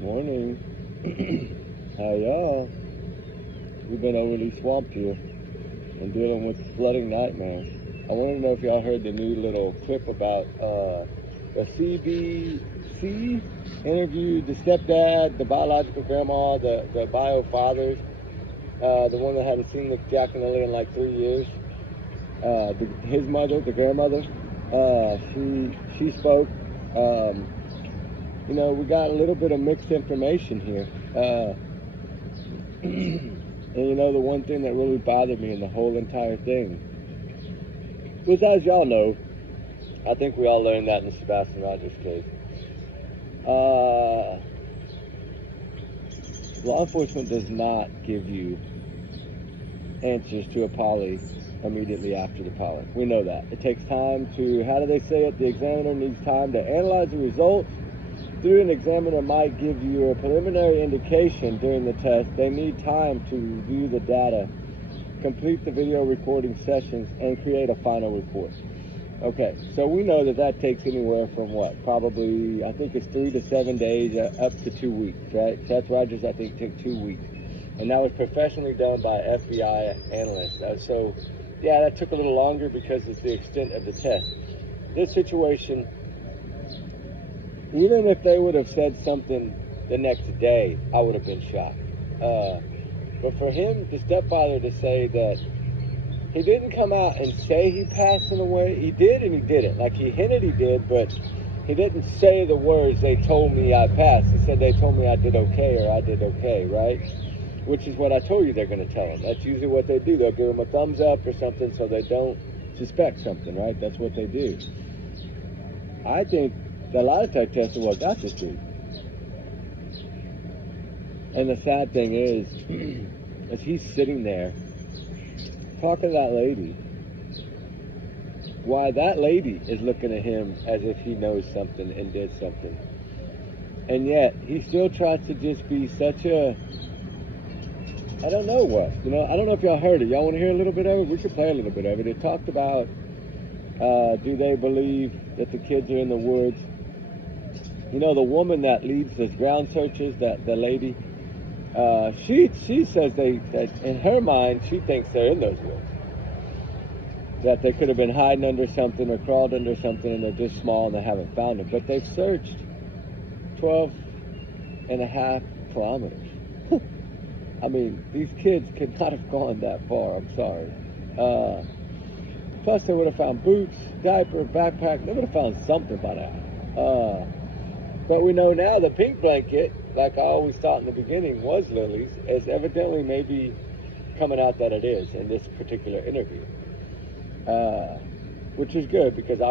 Morning. How y'all? We've been overly swamped here and dealing with flooding nightmares. I want to know if y'all heard the new little clip about the CBC interviewed the stepdad, the biological grandma, the bio fathers, the one that hadn't seen the Jack and Lily in like 3 years. His mother, the grandmother, she spoke. We got a little bit of mixed information here. And the one thing that really bothered me in the whole entire thing was, as y'all know, I think we all learned that in the Sebastian Rogers case. Law enforcement does not give you answers to a poly immediately after the poly. We know that. It takes time to, how do they say it? The examiner needs time to analyze the results. Through an examiner might give you a preliminary indication during the test. They need time to review the data, complete the video recording sessions, and create a final report. Okay, so we know that takes anywhere from what? Probably, I think it's 3 to 7 days, up to 2 weeks, right? Seth Rogers, I think, took 2 weeks. And that was professionally done by FBI analysts. So, yeah, that took a little longer because of the extent of the test. This situation, even if they would have said something the next day, I would have been shocked. But for him, the stepfather, to say that he didn't come out and say he passed away, he did and he didn't. Like, he hinted he did, but he didn't say the words, "they told me I passed." He said, "they told me I did okay," or "I did okay," right? Which is what I told you they're going to tell him. That's usually what they do. They'll give him a thumbs up or something so they don't suspect something, right? That's what they do. I think the lie detector test is what got this dude. And the sad thing is, as he's sitting there talking to that lady, why that lady is looking at him as if he knows something and did something. And yet, he still tries to just be such a, I don't know what. I don't know if y'all heard it. Y'all want to hear a little bit of it? We could play a little bit of it. It talked about, do they believe that the kids are in the woods? The woman that leads the ground searches, the lady, she says that in her mind, she thinks they're in those woods. That they could have been hiding under something or crawled under something and they're just small and they haven't found them. But they've searched 12 and a half kilometers. I mean, these kids could not have gone that far, I'm sorry. Plus they would have found boots, diaper, backpack, they would have found something by now. But we know now the pink blanket, like I always thought in the beginning was Lily's, is evidently maybe coming out that it is in this particular interview. Which is good because I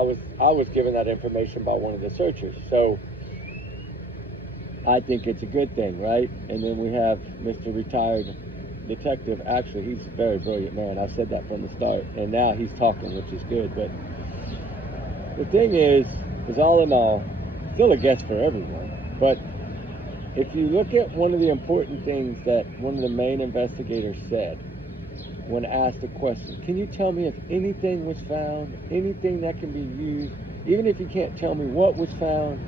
was given that information by one of the searchers. So I think it's a good thing, right? And then we have Mr. Retired Detective. Actually, he's a very brilliant man. I said that from the start. And now he's talking, which is good. But the thing is all in all, still a guess for everyone. But if you look at one of the important things that one of the main investigators said when asked a question, can you tell me if anything was found, anything that can be used, even if you can't tell me what was found,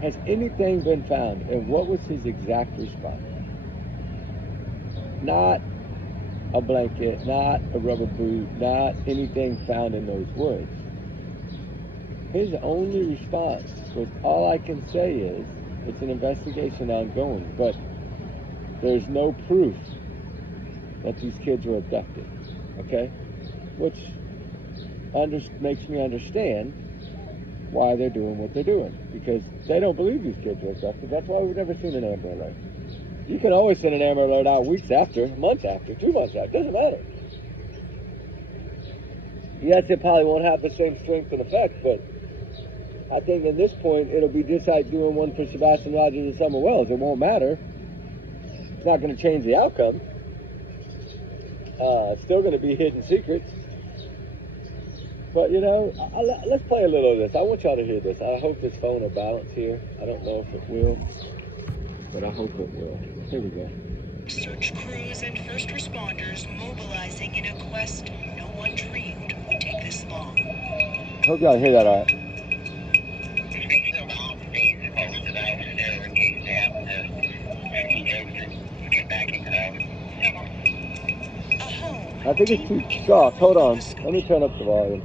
has anything been found? And what was his exact response? Not a blanket, not a rubber boot, not anything found in those woods. His only response was, all I can say is, it's an investigation ongoing, but there's no proof that these kids were abducted, okay? Which makes me understand why they're doing what they're doing, because they don't believe these kids were abducted. That's why we've never seen an Amber Alert. You can always send an Amber Alert out weeks after, months after, 2 months after, doesn't matter. Yes, it probably won't have the same strength and effect, but I think at this point, it'll be just like doing one for Sebastian Rogers and Summer Wells. It won't matter. It's not going to change the outcome. It's still going to be hidden secrets. But, let's play a little of this. I want y'all to hear this. I hope this phone will balance here. I don't know if it will, but I hope it will. Here we go. Search crews and first responders mobilizing in a quest no one dreamed would take this long. Hope y'all hear that all right. I think it's too soft. Hold on. Let me turn up the volume.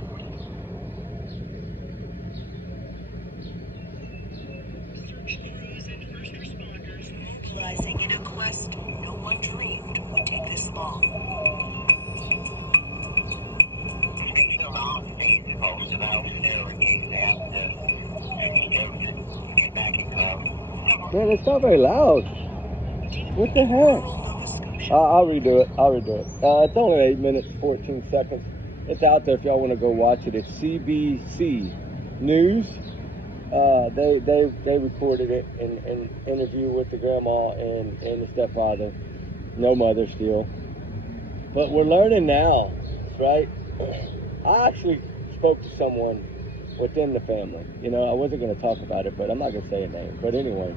Crews and first responders mobilizing in a quest no one dreamed would take this long. Speaking of all states, most of our facilities have to get back in close. Man, it's not very loud. What the heck? I'll redo it. It's only 8 minutes, 14 seconds. It's out there if y'all want to go watch it. It's CBC News. They recorded it in an interview with the grandma and the stepfather. No mother still. But we're learning now, right? I actually spoke to someone within the family. You know, I wasn't going to talk about it, but I'm not going to say a name. But anyway,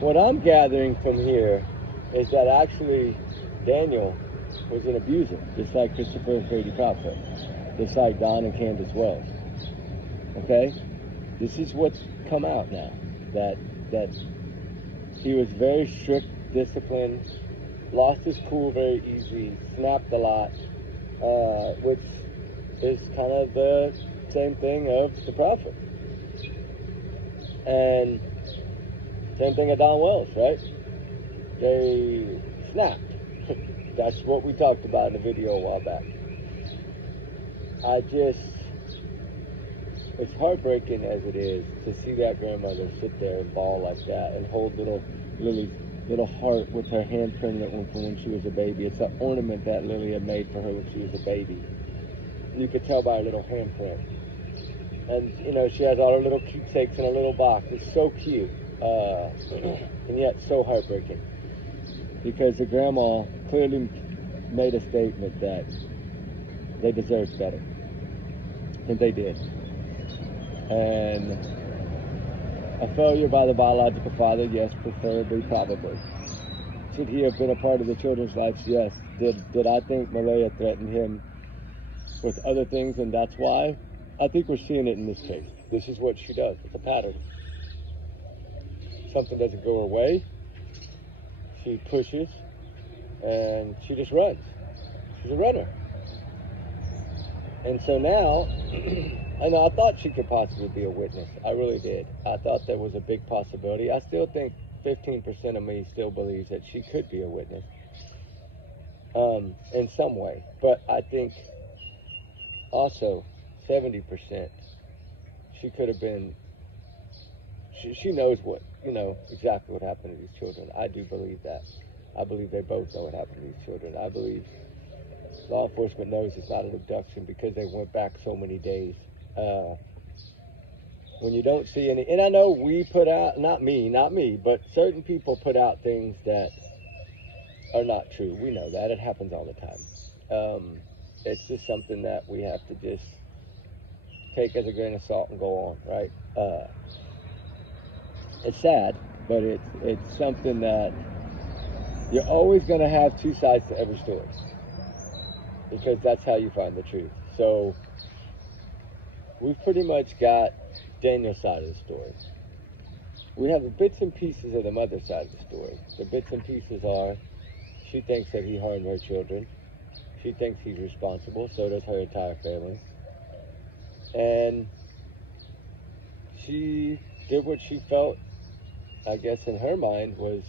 what I'm gathering from here is that actually Daniel was an abuser, just like Christopher Grady Crawford, just like Don and Candace Wells. Okay? This is what's come out now, that he was very strict, disciplined, lost his cool very easy, snapped a lot, which is kind of the same thing of the Prophet. And same thing at Don Wells, right? They snapped. That's what we talked about in the video a while back. It's heartbreaking as it is to see that grandmother sit there and bawl like that and hold little Lily's little heart with her handprint from when she was a baby. It's an ornament that Lily had made for her when she was a baby. You could tell by her little handprint. And, you know, she has all her little keepsakes in a little box. It's so cute. And yet so heartbreaking. Because the grandma clearly made a statement that they deserved better. And they did. And a failure by the biological father, yes, preferably, probably. Should he have been a part of the children's lives? Yes. Did I think Malaya threatened him with other things and that's why? I think we're seeing it in this case. This is what she does. It's a pattern. Something doesn't go her way. She pushes and she just runs. She's a runner. And so now, I thought she could possibly be a witness. I really did. I thought there was a big possibility. I still think 15% of me still believes that she could be a witness in some way. But I think also 70% she could have been, she knows exactly what happened to these children. I do believe that. I believe they both know what happened to these children. I believe law enforcement knows it's not an abduction because they went back so many days. When you don't see any, and I know we put out, not me, but certain people put out things that are not true. We know that. It happens all the time. It's just something that we have to just take as a grain of salt and go on, right? It's sad, but it's something that you're always going to have two sides to every story because that's how you find the truth. So we've pretty much got Daniel's side of the story. We have the bits and pieces of the mother's side of the story. The bits and pieces are she thinks that he harmed her children. She thinks he's responsible. So does her entire family. And she did what she felt, I guess in her mind, was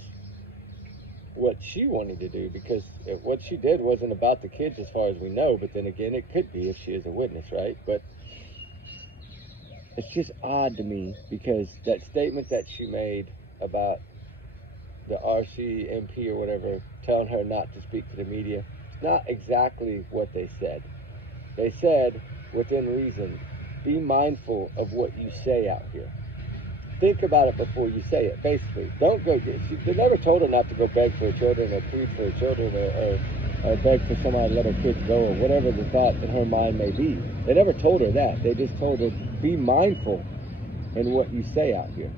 what she wanted to do because what she did wasn't about the kids as far as we know, but then again, it could be if she is a witness, right? But it's just odd to me because that statement that she made about the RCMP or whatever telling her not to speak to the media, it's not exactly what they said. They said, within reason, be mindful of what you say out here. Think about it before you say it, basically. Don't go, they never told her not to go beg for her children or plead for her children or beg for somebody to let her kids go or whatever the thought in her mind may be. They never told her that. They just told her, be mindful in what you say out here.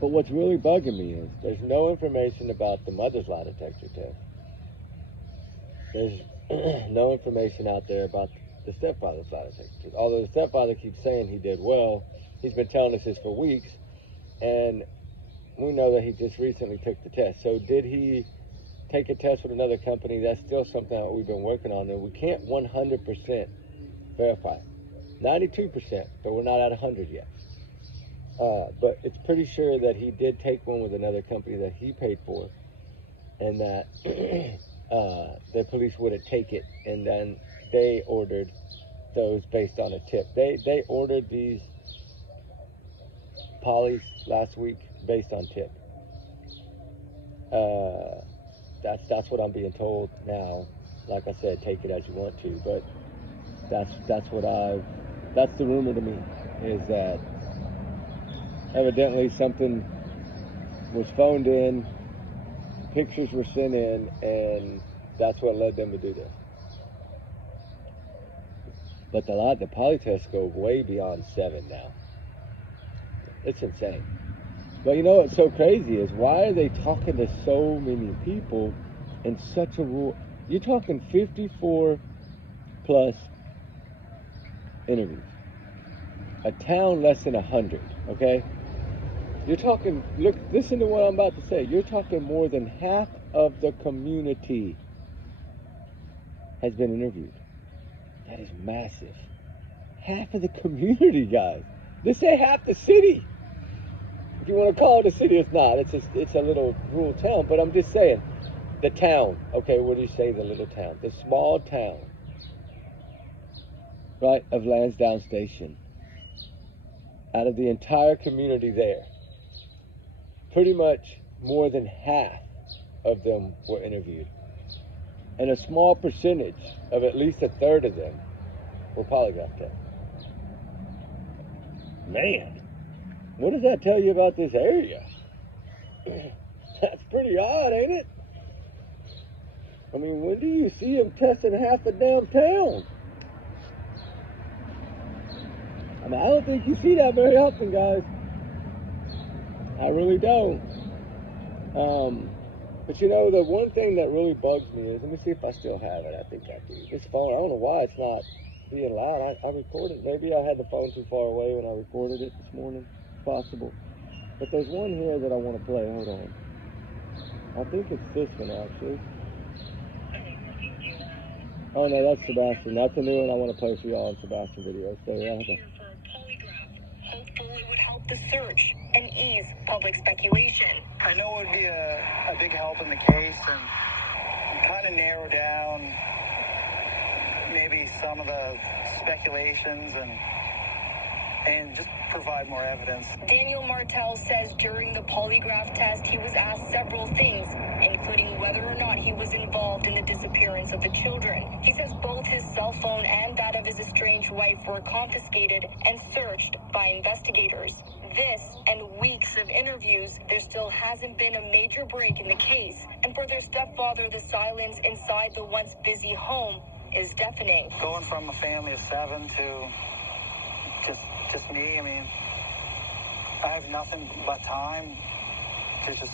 But what's really bugging me is there's no information about the mother's lie detector test. There's no information out there about the stepfather's lie detector test. Although the stepfather keeps saying he did well, he's been telling us this for weeks, and we know that he just recently took the test. So did he take a test with another company. That's still something that we've been working on, and we can't 100% verify. 92%, but we're not at 100 yet. But it's pretty sure that he did take one with another company that he paid for, and that the police wouldn't take it, and then they ordered those based on a tip. They ordered these polys last week based on tip. That's what I'm being told now. Like I said, take it as you want to, but that's the rumor to me, is that evidently something was phoned in, pictures were sent in, and that's what led them to do this. But the poly tests go way beyond 7 now. It's insane. But you know what's so crazy is, why are they talking to so many people in such a rural? You're talking 54 plus interviews. A town less than 100, okay? You're talking, look, listen to what I'm about to say. You're talking more than half of the community has been interviewed. That is massive. Half of the community, guys. This ain't half the city. If you want to call it a city, it's not. It's a little rural town, but I'm just saying, the town. Okay, what do you say, the little town? The small town, right, of Lansdowne Station. Out of the entire community there, pretty much more than half of them were interviewed. And a small percentage of at least a third of them were polygraph tests. Man, what does that tell you about this area? That's pretty odd, ain't it? I mean, when do you see them testing half the damn town? I mean, I don't think you see that very often, guys. I really don't. But you know, the one thing that really bugs me is, let me see if I still have it. I think I do. This phone, I don't know why it's not being loud. I recorded. Maybe I had the phone too far away when I recorded it this morning. It's possible. But there's one here that I want to play. Hold on. I think it's this one, actually. Oh, no, that's Sebastian. That's a new one I want to play for y'all on Sebastian video. Stay right there. Hopeful it would help the search and ease public speculation. I know it would be a big help in the case and kind of narrow down maybe some of the speculations and just provide more evidence. Daniel Martel says during the polygraph test he was asked several things, including whether or not he was involved in the disappearance of the children. He says both his cell phone and that of his estranged wife were confiscated and searched by investigators. This and weeks of interviews, there still hasn't been a major break in the case. And for their stepfather, the silence inside the once busy home is deafening. Going from a family of 7 to just me, I mean, I have nothing but time to just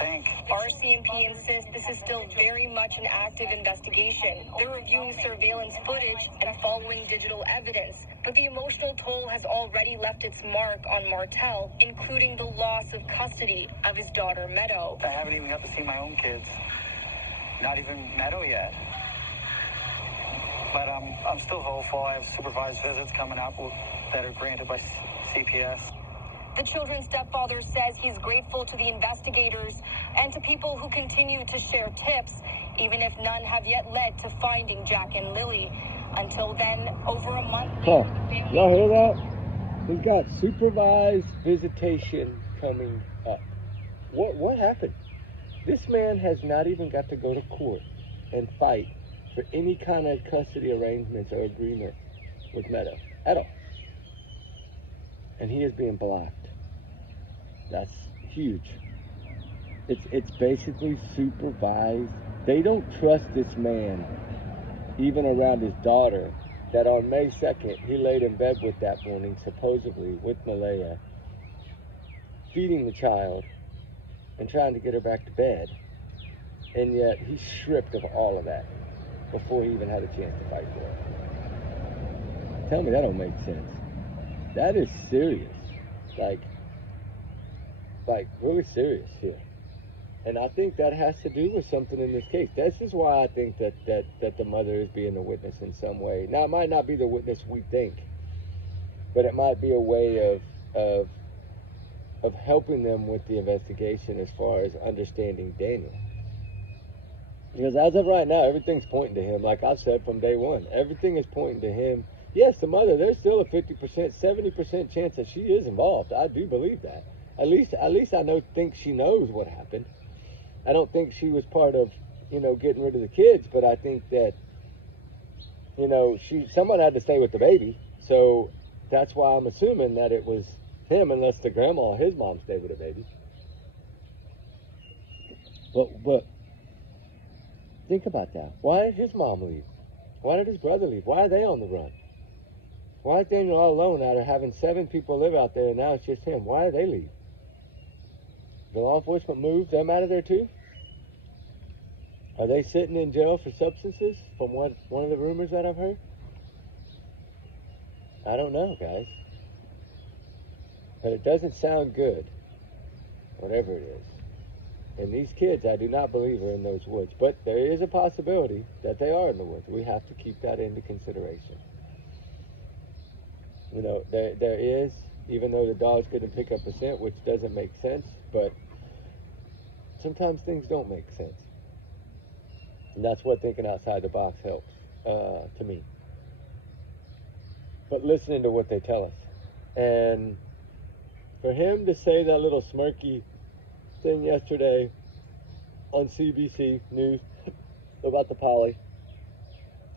think. RCMP insists this is still very much an active investigation. They're reviewing surveillance footage and following digital evidence. But the emotional toll has already left its mark on Martel, including the loss of custody of his daughter, Meadow. I haven't even got to see my own kids. Not even Meadow yet. But I'm still hopeful. I have supervised visits coming up that are granted by CPS. The children's stepfather says he's grateful to the investigators and to people who continue to share tips, even if none have yet led to finding Jack and Lily. Until then, over a month... Huh. Y'all hear that? He's got supervised visitation coming up. What happened? This man has not even got to go to court and fight for any kind of custody arrangements or agreement with Meadow at all. And he is being blocked. That's huge. It's basically supervised. They don't trust this man, even around his daughter, that on May 2nd, he laid in bed with that morning, supposedly, with Malaya, feeding the child and trying to get her back to bed. And yet, he's stripped of all of that before he even had a chance to fight for it. Tell me that don't make sense. That is serious. Like really serious here. And I think that has to do with something in this case. This is why I think that the mother is being a witness in some way. Now, it might not be the witness we think, but it might be a way of helping them with the investigation as far as understanding Daniel. Because as of right now, everything's pointing to him. Like I've said from day one, everything is pointing to him. Yes, the mother, there's still a 50%, 70% chance that she is involved. I do believe that. At least I think she knows what happened. I don't think she was part of, getting rid of the kids, but I think that, someone had to stay with the baby. So that's why I'm assuming that it was him, unless the grandma, his mom, stayed with the baby. But think about that. Why did his mom leave? Why did his brother leave? Why are they on the run? Why is Daniel all alone out of having 7 people live out there and now it's just him? Why did they leave? The law enforcement moved them out of there too? Are they sitting in jail for substances from one of the rumors that I've heard? I don't know, guys. But it doesn't sound good, whatever it is. And these kids, I do not believe, are in those woods. But there is a possibility that they are in the woods. We have to keep that into consideration. There is, even though the dogs couldn't pick up a scent, which doesn't make sense, but sometimes things don't make sense. And that's what thinking outside the box helps, to me. But listening to what they tell us. And for him to say that little smirky thing yesterday on CBC News about the poly,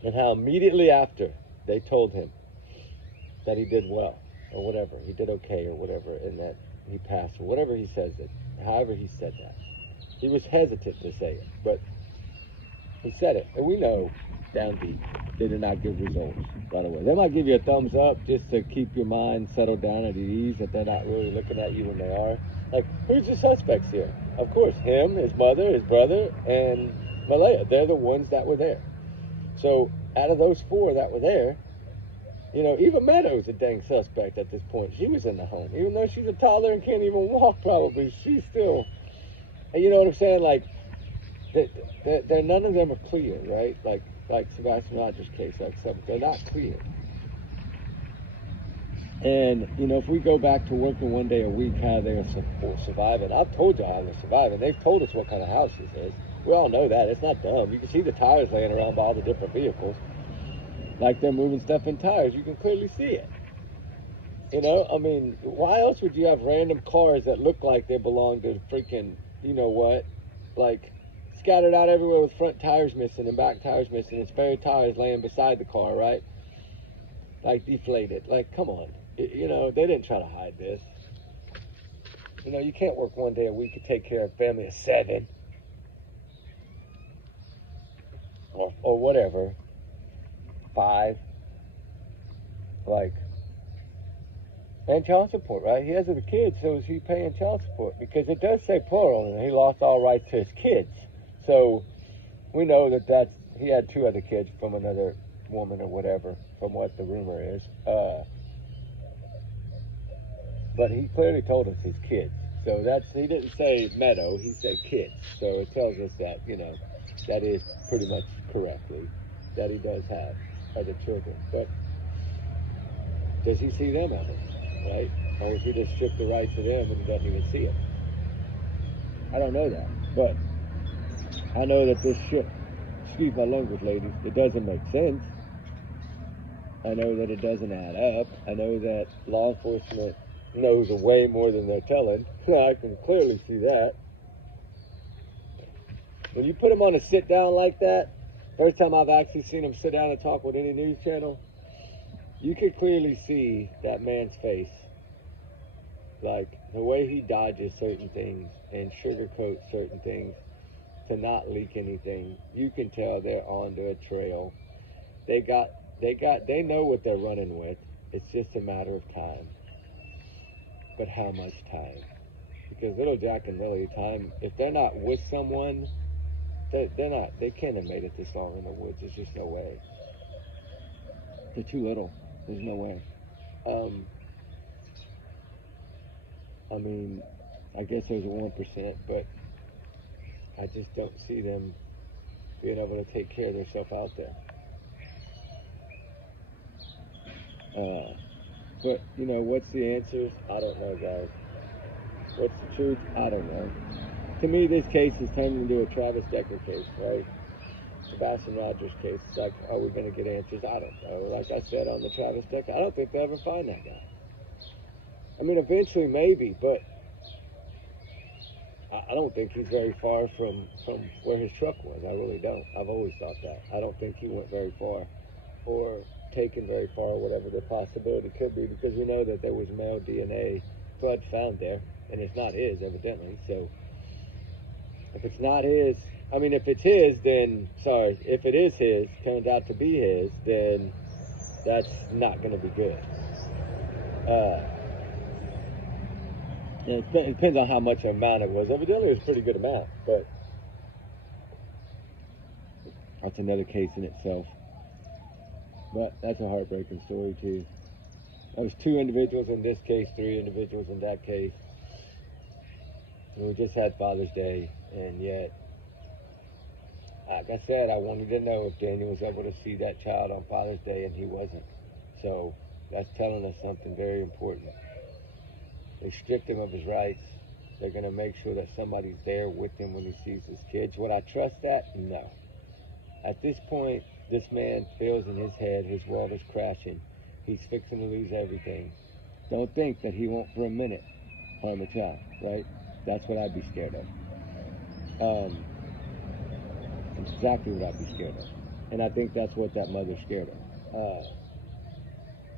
and how immediately after they told him that he did well, or whatever, he did okay, or whatever, and that he passed, or whatever he says it, however he said that. He was hesitant to say it, but he said it, and we know down deep they did not give results, by the way. They might give you a thumbs up just to keep your mind settled down at ease, that they're not really looking at you when they are. Like, who's the suspects here? Of course, him, his mother, his brother, and Malaya. They're the ones that were there. So, out of those 4 that were there, Eva Meadows a dang suspect at this point. She was in the home. Even though she's a toddler and can't even walk probably, she's still, and you know what I'm saying? Like, none of them are clear, right? Like Sebastian Rogers' case, they're not clear. And, if we go back to working one day a week, how they're surviving. I've told you how they're surviving. They've told us what kind of house this is. We all know that. It's not dumb. You can see the tires laying around by all the different vehicles. Like they're moving stuff in tires. You can clearly see it. I mean, why else would you have random cars that look like they belong to freaking, like scattered out everywhere with front tires missing and back tires missing and spare tires laying beside the car, right? Like deflated. Like, come on. They didn't try to hide this. You can't work one day a week and take care of a family of 7. Or whatever. 5. Like, and child support, right? He has other kids, so is he paying child support? Because it does say plural, and he lost all rights to his kids. So we know that he had 2 other kids from another woman or whatever, from what the rumor is. But he clearly told us his kids. So he didn't say Meadow, he said kids. So it tells us that, that is pretty much correctly, that he does have other children. But does he see them ever, right? Or if he just stripped the rights of them and he doesn't even see it? I don't know that. But I know that this shit, excuse my language, ladies, it doesn't make sense. I know that it doesn't add up. I know that law enforcement knows way more than they're telling. I can clearly see that. When you put them on a sit down like that, first time I've actually seen him sit down and talk with any news channel, you can clearly see that man's face. Like, the way he dodges certain things and sugarcoats certain things to not leak anything, you can tell they're onto a trail. They know what they're running with. It's just a matter of time. But how much time? Because little Jack and Lily, if they're not with someone, they can't have made it this long in the woods. There's just no way. They're too little. There's no way. I mean, I guess there's a 1%, but I just don't see them being able to take care of themselves out there. But, you know, what's the answers? I don't know, guys. What's the truth? I don't know. To me, this case is turned into a Travis Decker case, right? Sebastian Rogers case. It's like, are we going to get answers? I don't know. Like I said on the Travis Decker, I don't think they'll ever find that guy. I mean, eventually maybe, but I don't think he's very far from where his truck was. I really don't. I've always thought that. I don't think he went very far or taken very far, whatever the possibility could be, because we know that there was male DNA blood found there, and it's not his, evidently. So if it's not his, I mean, if it's his, then, sorry, if it is his, turns out to be his, then that's not going to be good. It depends on how much amount it was. Evidently, it was a pretty good amount, but that's another case in itself. But that's a heartbreaking story, too. There was 2 individuals in this case, 3 individuals in that case. And we just had Father's Day, and yet, like I said, I wanted to know if Daniel was able to see that child on Father's Day, and he wasn't. So that's telling us something very important. They stripped him of his rights. They're going to make sure that somebody's there with him when he sees his kids. Would I trust that? No. At this point, this man feels in his head his world is crashing. He's fixing to lose everything. Don't think that he won't for a minute harm a child, right? That's what I'd be scared of. That's exactly what I'd be scared of. And I think that's what that mother's scared of.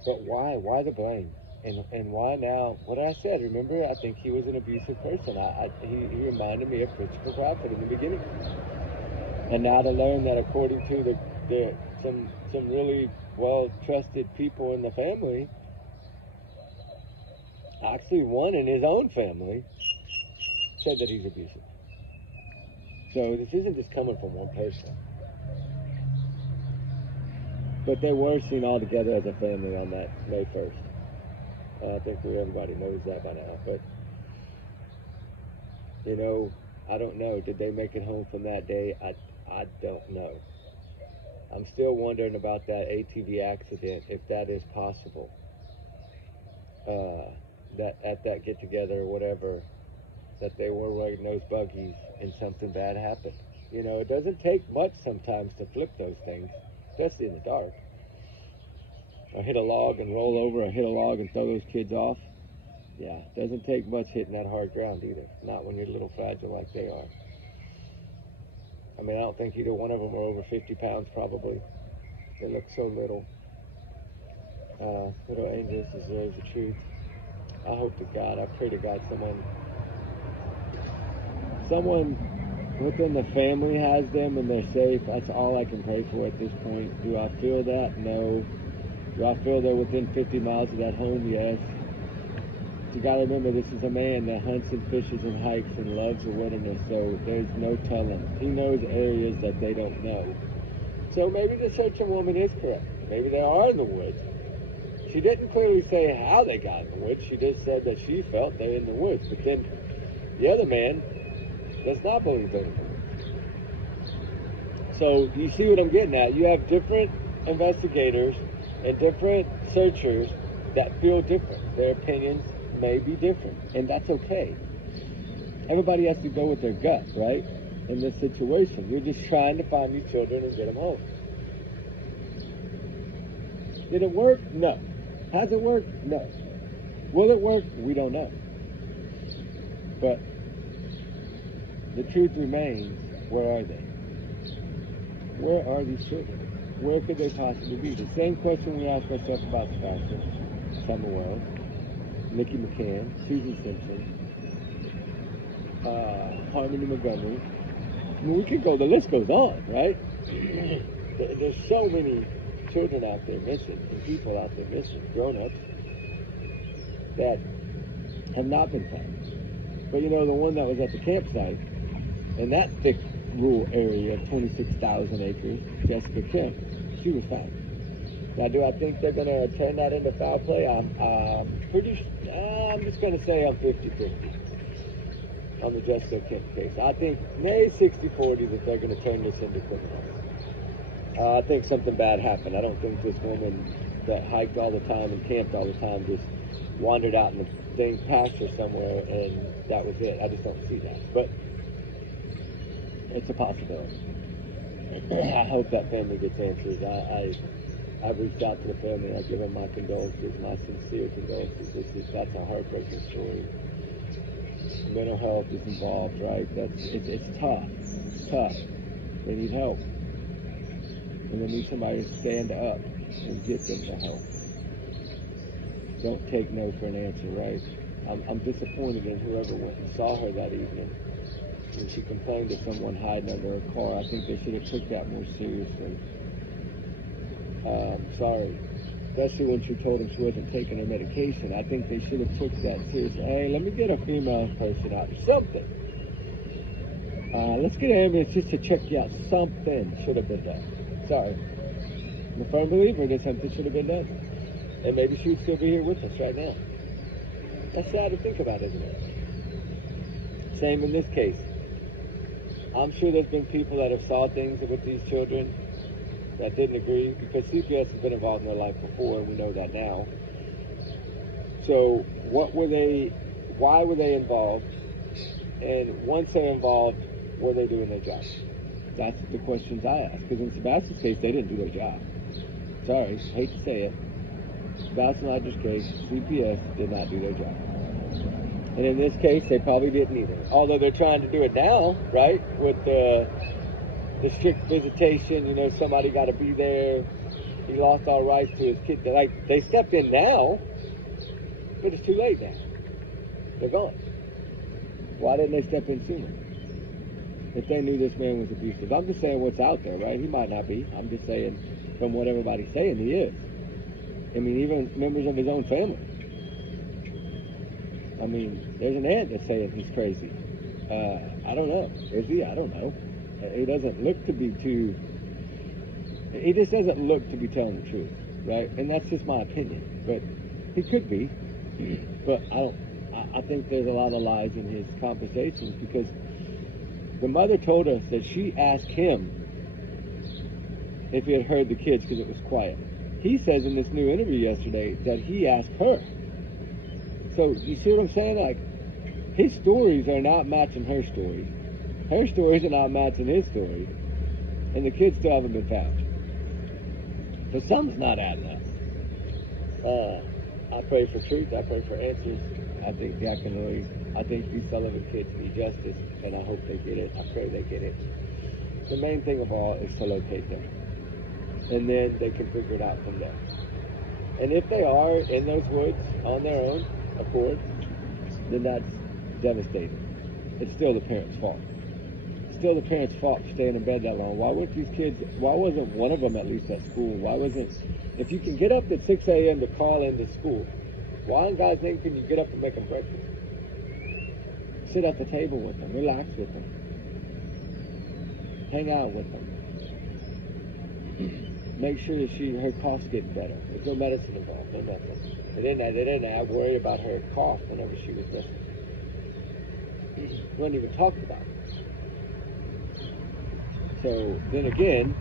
But why? Why the blame? And why now? What I said, remember, I think he was an abusive person. He reminded me of Christopher Crawford in the beginning. And now to learn that according to some really well-trusted people in the family, actually one in his own family, said that he's abusive. So this isn't just coming from one person. But they were seen all together as a family on that May 1st. I think everybody knows that by now. But, you know, I don't know. Did they make it home from that day? I don't know. I'm still wondering about that ATV accident, if that is possible. That at that get-together or whatever, that they were riding those buggies and something bad happened. You know, it doesn't take much sometimes to flip those things, especially in the dark. Or hit a log and roll over, or hit a log and throw those kids off. Yeah, it doesn't take much hitting that hard ground either. Not when you're a little fragile like they are. I mean, I don't think either one of them were over 50 pounds probably. They look so little. Little angels deserves the truth. I hope to God, I pray to God someone within the family has them and they're safe. That's all I can pray for at this point. Do I feel that? No. Do I feel they're within 50 miles of that home? Yes. But you gotta remember, this is a man that hunts and fishes and hikes and loves the wilderness, so there's no telling. He knows areas that they don't know. So maybe the searching woman is correct. Maybe they are in the woods. She didn't clearly say how they got in the woods. She just said that she felt they're in the woods. But then the other man does not believe they're in the woods. So you see what I'm getting at? You have different investigators and different searchers that feel different. Their opinions may be different, and that's okay. Everybody has to go with their gut, right? In this situation, you're just trying to find these children and get them home. Did it work? No. Has it worked? No. Will it work? We don't know. But the truth remains, where are they? Where are these children? Where could they possibly be? The same question we ask ourselves about Sebastian, Samuel, Nikki McCann, Susan Simpson, Harmony Montgomery. I mean, we could go, the list goes on, right? There's so many children out there missing, and people out there missing, grown-ups, that have not been found. But you know, the one that was at the campsite, in that thick rural area of 26,000 acres, Jessica Kim, she was found. Now, do I think they're going to turn that into foul play? I'm just going to say I'm 50-50. on the Jessica Kemp case. I think maybe 60-40 that they're going to turn this into criminals. I think something bad happened. I don't think this woman that hiked all the time and camped all the time just wandered out in the dang pasture somewhere and that was it. I just don't see that. But it's a possibility. I hope that family gets answers. I've reached out to the family. I give them my condolences, my sincere condolences. That's a heartbreaking story. Mental health is involved, right? It's tough. It's tough. They need help. And they need somebody to stand up and get them the help. Don't take no for an answer, right? I'm disappointed in whoever went and saw her that evening. When she complained of someone hiding under her car, I think they should have took that more seriously. Sorry. Especially when she told him she wasn't taking her medication. I think they should have took that seriously. Hey, let me get a female person out. Something. Let's get an ambulance just to check you out. Something should have been done. Sorry. I'm a firm believer that something should have been done. And maybe she would still be here with us right now. That's sad to think about, isn't it? Same in this case. I'm sure there's been people that have saw things with these children that didn't agree, because CPS has been involved in their life before, and we know that now. So why were they involved? And once they're involved, were they doing their job? That's the questions I ask. Because in Sebastian's case, they didn't do their job. Sorry, hate to say it. Sebastian Ledger's case, CPS did not do their job. And in this case, they probably didn't either. Although they're trying to do it now, right? With the strict visitation, somebody got to be there. He lost all rights to his kid. They stepped in now, but it's too late now. They're gone. Why didn't they step in sooner? If they knew this man was abusive. I'm just saying what's out there, right? He might not be. I'm just saying from what everybody's saying, he is. I mean, even members of his own family. I mean, there's an aunt that's saying he's crazy. I don't know. Is he? I don't know. He doesn't look to be he just doesn't look to be telling the truth, right? And that's just my opinion. But he could be. But I think there's a lot of lies in his conversations, because the mother told us that she asked him if he had heard the kids because it was quiet. He says in this new interview yesterday that he asked her. So you see what I'm saying? Like, his stories are not matching her stories. Her stories are not matching his stories. And the kids still haven't been found. So something's not adding up. I pray for truth. I pray for answers. I think these Sullivan kids need justice, and I hope they get it. I pray they get it. The main thing of all is to locate them. And then they can figure it out from there. And if they are in those woods on their own accord, then that's devastating. It's still the parents' fault. It's still the parents' fault for staying in bed that long. Why wasn't one of them at least at school? If you can get up at 6 a.m. to call into school, why in God's name can you get up and make them breakfast? Sit at the table with them, relax with them, hang out with them. Make sure that her cough's getting better. There's no medicine involved, no nothing. They didn't worry about her cough whenever she was missing. It wasn't even talked about. So then again,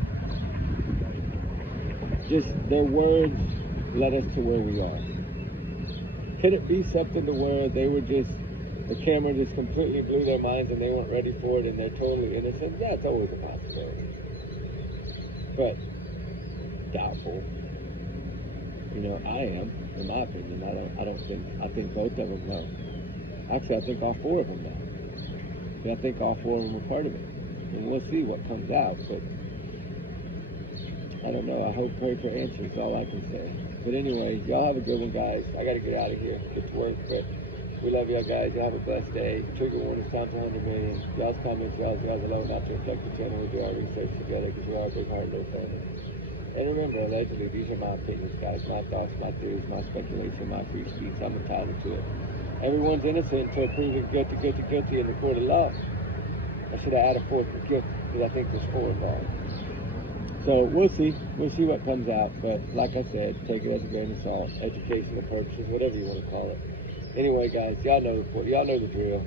just their words led us to where we are. Could it be something to where the camera just completely blew their minds and they weren't ready for it and they're totally innocent? That's always a possibility. But doubtful. I am, in my opinion. I think both of them know. Actually, I think all four of them know. And I think all four of them were part of it. And we'll see what comes out, but I don't know. I hope, pray for answers, all I can say. But anyway, y'all have a good one, guys. I got to get out of here, get to work, but we love y'all, guys. Y'all have a blessed day. Trigger warning, time for 100 million. Y'all's comments, y'all's alone, not to reflect the channel. We do our research together because we're all a big heart, little family. And remember, allegedly, these are my opinions, guys. My thoughts, my theories, my speculation, my free speech. I'm entitled to it. Everyone's innocent until proven guilty in the court of law. I should have added fourth for guilty, because I think there's four involved. So we'll see. We'll see what comes out. But like I said, take it as a grain of salt. Educational purposes, whatever you want to call it. Anyway, guys, y'all know the drill.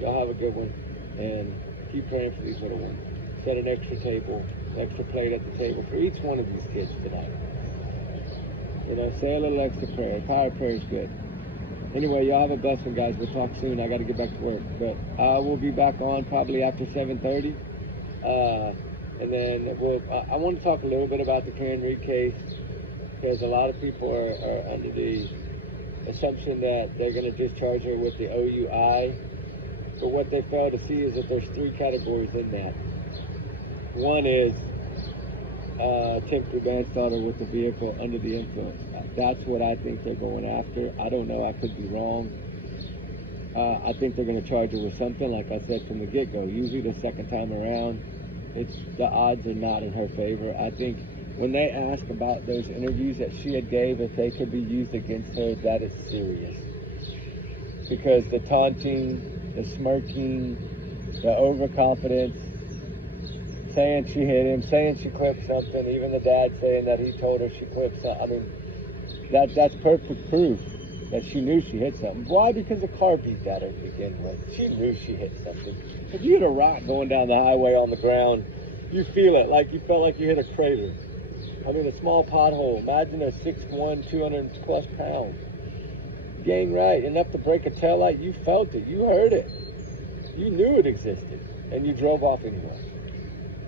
Y'all have a good one, and keep praying for these little ones. Set an extra table, an extra plate at the table for each one of these kids tonight. You know, say a little extra prayer. Power of prayer is good. Anyway, y'all have a blessed one, guys. We'll talk soon. I got to get back to work, but we'll be back on probably after 7:30. And then I want to talk a little bit about the Karen Reed case, because a lot of people are under the assumption that they're going to discharge her with the OUI. But what they fail to see is that there's 3 categories in that. One is attempted manslaughter with the vehicle under the influence. That's what I think they're going after. I don't know. I could be wrong. I think they're going to charge her with something, like I said from the get-go. Usually the second time around, the odds are not in her favor. I think when they ask about those interviews that she had gave, if they could be used against her, that is serious. Because the taunting, the smirking, the overconfidence, saying she hit him, saying she clipped something, even the dad saying that he told her she clipped something. I mean, that's perfect proof that she knew she hit something. Why? Because the car beeped at her to begin with. She knew she hit something. If you hit a rock going down the highway on the ground, you feel it like you felt like you hit a crater. I mean, a small pothole. Imagine a 6'1", 200+ pounds. Gang right, enough to break a taillight. You felt it. You heard it. You knew it existed. And you drove off anyway,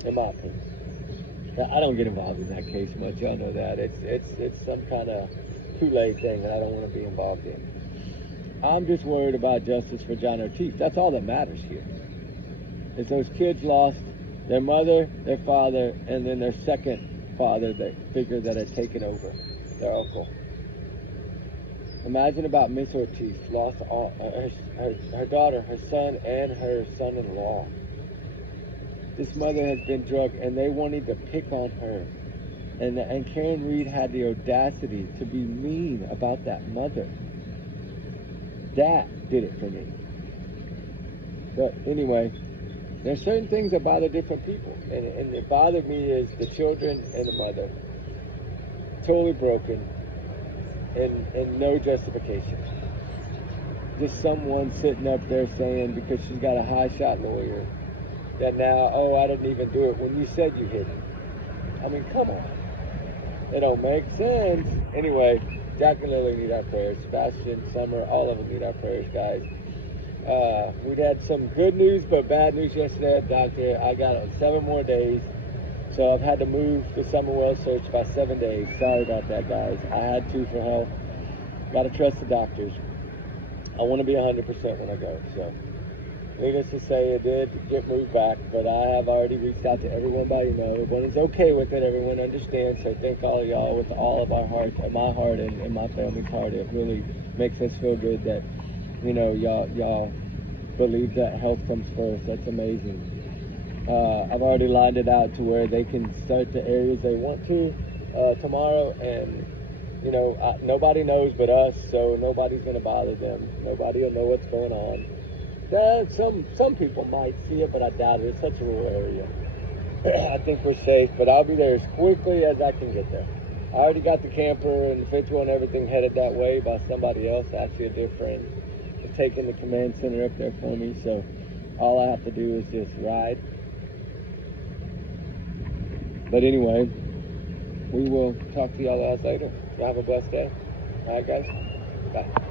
in my opinion. Now, I don't get involved in that case much. Y'all know that. It's some kind of Kool-Aid thing that I don't want to be involved in. I'm just worried about justice for John O'Teague. That's all that matters here. Is those kids lost their mother, their father, and then their second father, the figure that had taken over, their uncle. Imagine about Miss Ortiz, lost all, her daughter, her son, and her son-in-law. This mother has been drugged, and they wanted to pick on her. And Karen Reed had the audacity to be mean about that mother. That did it for me. But anyway, there's certain things that bother different people. And it bothered me is the children and the mother. Totally broken. And no justification. Just someone sitting up there saying, because she's got a high-shot lawyer, that now, oh, I didn't even do it when you said you hit him. I mean, come on. It don't make sense. Anyway, Jack and Lily need our prayers. Sebastian, Summer, all of them need our prayers, guys. We'd had some good news, but bad news yesterday at doctor. I got 7 more days. So I've had to move the summer well search by 7 days. Sorry about that, guys. I had to for health. Got to trust the doctors. I want to be 100% when I go. So needless to say, it did get moved back, but I have already reached out to everyone by email. Everyone is okay with it. Everyone understands. So thank all of y'all with all of our hearts, and my heart and my family's heart. It really makes us feel good that, you know, y'all believe that health comes first. That's amazing. I've already lined it out to where they can start the areas they want to tomorrow, and you know, nobody knows but us, so nobody's going to bother them. Nobody will know what's going on. Some people might see it, but I doubt it. It's such a rural area. I think we're safe, but I'll be there as quickly as I can get there. I already got the camper and the fifth and everything headed that way by somebody else, actually a dear friend. They're taking the command center up there for me, so all I have to do is just ride. But anyway, we will talk to y'all guys later. Y'all have a blessed day. All right, guys? Bye.